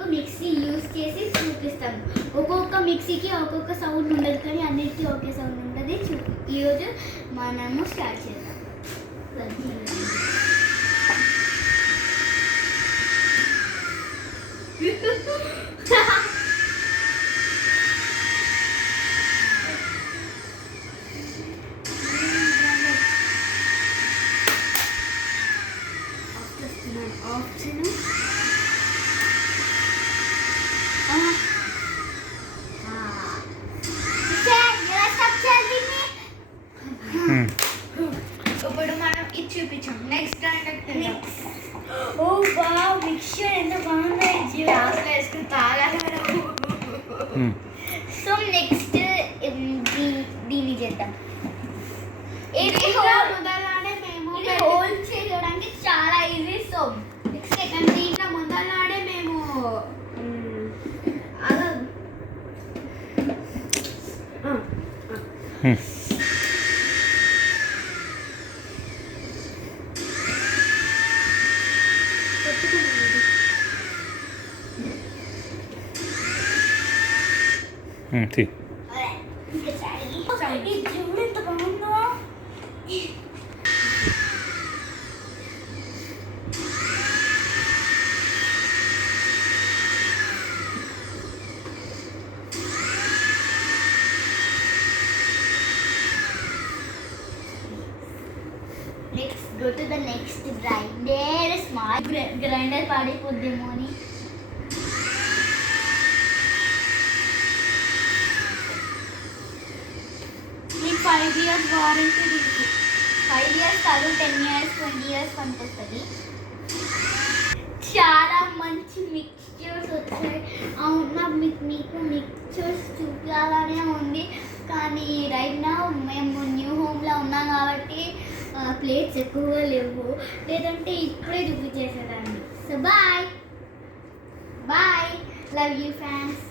మీకు mixie use చేసి చూపిస్తాం. ఒక్కొక్క మిక్సీకి ఒక్కొక్క సౌండ్ ఉండదు, కానీ అన్నిటికీ ఒకే సౌండ్ ఉంటుంది. ఈరోజు మనము స్టార్ట్ చేద్దాం. ఇప్పుడు మనం ఇది చూపించాం. నెక్స్ట్ ఓ వావ్, మిక్చర్ ఎంత బాగుంది. గ్లాస్లో వేసుకుని తాగాలి. సో నెక్స్ట్ దీన్ని చేద్దాం. ఇది మొదలాడే మేము హోల్ చేయడానికి చాలా ఈజీ. సో నెక్స్ట్ దీంట్లో మొదలాడే మేము చూడు ఎంత బాగుందో. Let's go to the next grinder. Small grinder పడిపోద్దేమో అని. మీకు 5 years వారంటీ తీసి 5 years కాదు 10 years 20 years పనికొస్తుంది. చాలా మంచి మిక్చర్స్ వచ్చాయి. అవునా, మీకు మిక్చర్స్ చూపించాలనే ఉంది, కానీ రైట్ నౌ మేము న్యూ హోమ్లో ఉన్నాం కాబట్టి ప్లేట్స్ ఎక్కువగా లేవు, లేదంటే ఇప్పుడే చూపించేసేదాన్ని. So bye bye, love you fans.